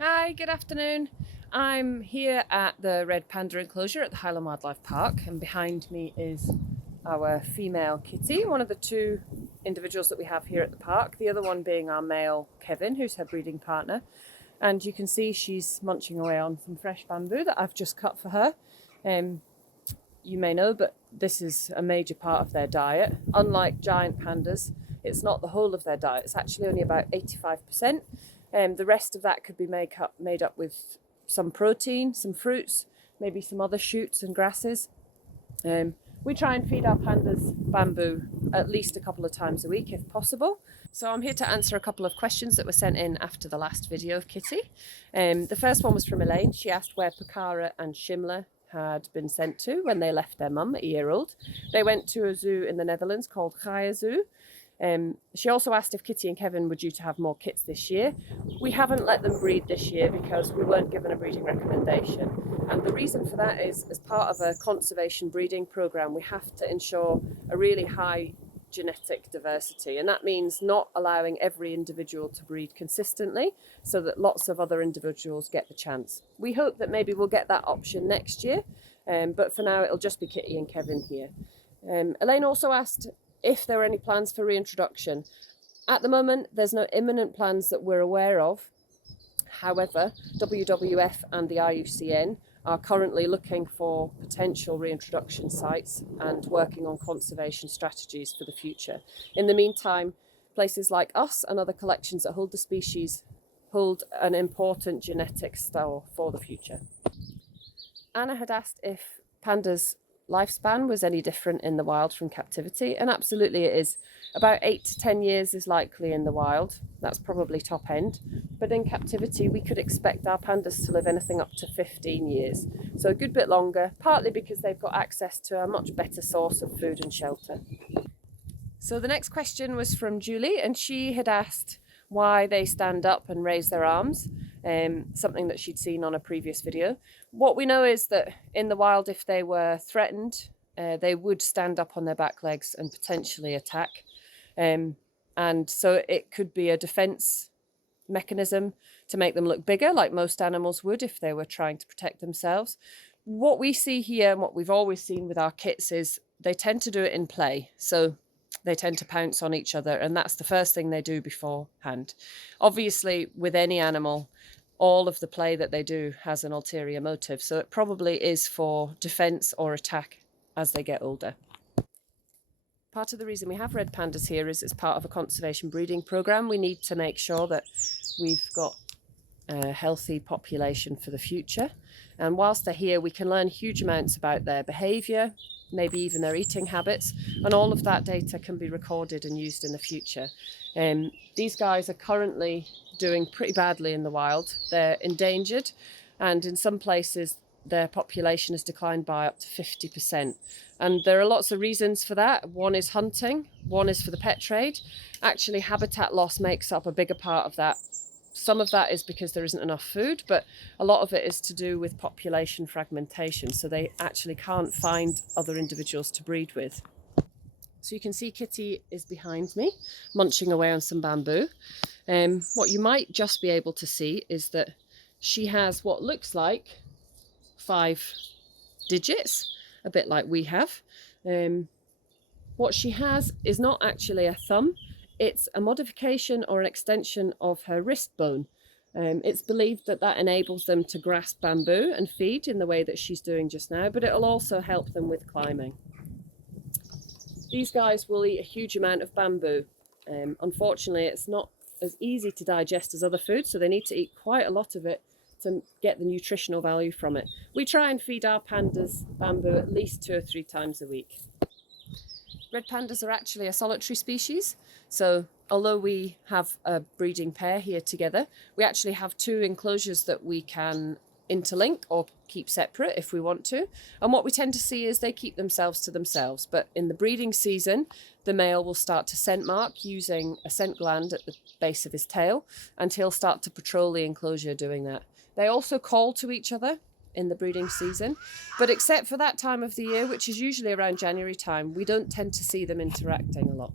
Hi, good afternoon. I'm here at the Red Panda enclosure at the Highland Wildlife Park, and behind me is our female kitty, one of the two individuals that we have here at the park, the other one being our male Kevin, who's her breeding partner. And you can see she's munching away on some fresh bamboo that I've just cut for her. You may know, but this is a major part of their diet. Unlike giant pandas, it's not the whole of their diet, it's actually only about 85%. The rest of that could be made up with some protein, some fruits, maybe some other shoots and grasses. We try and feed our pandas bamboo at least a couple of times a week if possible. So I'm here to answer a couple of questions that were sent in after the last video of Kitty. The first one was from Elaine. She asked where Takara and Shima had been sent to when they left their mum at a year old. They went to a zoo in the Netherlands called Highland. She also asked if Kitty and Kevin were due to have more kits this year. We haven't let them breed this year because we weren't given a breeding recommendation. And the reason for that is, as part of a conservation breeding program, we have to ensure a really high genetic diversity. And that means not allowing every individual to breed consistently so that lots of other individuals get the chance. We hope that maybe we'll get that option next year, but for now it'll just be Kitty and Kevin here. Elaine also asked if there were any plans for reintroduction. At the moment, there's no imminent plans that we're aware of. However, WWF and the IUCN are currently looking for potential reintroduction sites and working on conservation strategies for the future. In the meantime, places like us and other collections that hold the species hold an important genetic store for the future. Anna had asked if pandas' lifespan was any different in the wild from captivity, and absolutely it is. About 8 to 10 years is likely in the wild. That's probably top end. But in captivity, we could expect our pandas to live anything up to 15 years. So a good bit longer, partly because they've got access to a much better source of food and shelter. So the next question was from Julie, and she had asked why they stand up and raise their arms, something that she'd seen on a previous video. What we know is that in the wild, if they were threatened, they would stand up on their back legs and potentially attack. And so it could be a defense mechanism to make them look bigger, like most animals would if they were trying to protect themselves. What we see here and what we've always seen with our kits is they tend to do it in play. So they tend to pounce on each other, and that's the first thing they do beforehand. Obviously, with any animal, all of the play that they do has an ulterior motive, so it probably is for defense or attack as they get older. Part of the reason we have red pandas here is it's part of a conservation breeding program. We need to make sure that we've got a healthy population for the future. And whilst they're here, we can learn huge amounts about their behaviour, maybe even their eating habits, and all of that data can be recorded and used in the future. These guys are currently doing pretty badly in the wild. They're endangered, and in some places their population has declined by up to 50%. And there are lots of reasons for that. One is hunting, one is for the pet trade. Actually, habitat loss makes up a bigger part of that. Some of that is because there isn't enough food, but a lot of it is to do with population fragmentation. So they actually can't find other individuals to breed with. So you can see Kitty is behind me, munching away on some bamboo. What you might just be able to see is that she has what looks like 5 digits, a bit like we have. What she has is not actually a thumb. It's a modification or an extension of her wrist bone. It's believed that that enables them to grasp bamboo and feed in the way that she's doing just now, but it'll also help them with climbing. These guys will eat a huge amount of bamboo. Unfortunately, it's not as easy to digest as other food, so they need to eat quite a lot of it to get the nutritional value from it. We try and feed our pandas bamboo at least 2 or 3 times a week. Red pandas are actually a solitary species, so although we have a breeding pair here together, we actually have 2 enclosures that we can interlink or keep separate if we want to. And what we tend to see is they keep themselves to themselves, but in the breeding season, the male will start to scent mark using a scent gland at the base of his tail, and he'll start to patrol the enclosure doing that. They also call to each other in the breeding season, but except for that time of the year, which is usually around January time, we don't tend to see them interacting a lot.